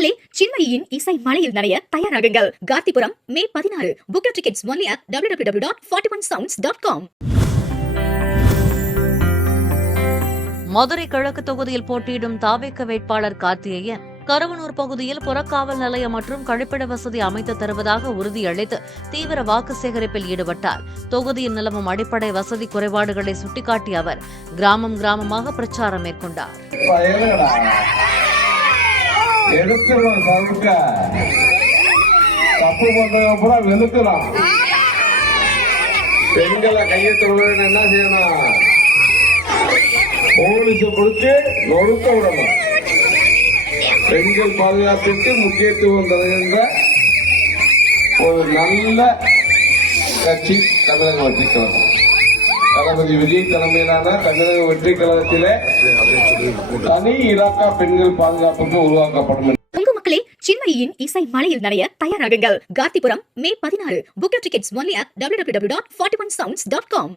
மக்களே, சின்மயியின் இசை மலையில் நனைய தயாராகுங்கள். கார்த்திபுரம் மே 16. Book your tickets only at www.41sounds.com. Madurai கிழக்கு தொகுதியில் போட்டியிடும் தாவேக வேட்பாளர் கார்த்திகேயன் கருவனூர் பகுதியில் புறக்காவல் நிலையம் மற்றும் கழிப்பிட வசதி அமைத்து தருவதாக உறுதியளித்து தீவிர வாக்கு சேகரிப்பில் ஈடுபட்டார். தொகுதியில் நிலவும் அடிப்படை வசதி குறைபாடுகளை சுட்டிக்காட்டிய அவர் கிராமமாக பிரச்சாரம் மேற்கொண்டார். பெண்களை கையை தொழுவது என்ன செய்யணும்? போலீஸ் கொடுத்து நொறுக்க விடணும். பெண்கள் பாதுகாப்பிற்கு முக்கியத்துவம் தருகின்ற ஒரு நல்ல கட்சி தமிழக வெற்றிக் கழகம். தளபதி விஜய் தலைமையிலான தமிழக வெற்றிக் கழகத்திலே தனி இலாக்கா பெண்கள் பாதுகாப்புக்கு உருவாக்கப்படும். உங்க மக்களே, சின்மயியின் இசை மலையில் நனைய தயாராகுங்கள். கார்த்திபுரம் மே 16. Book your tickets only at www.41sounds.com.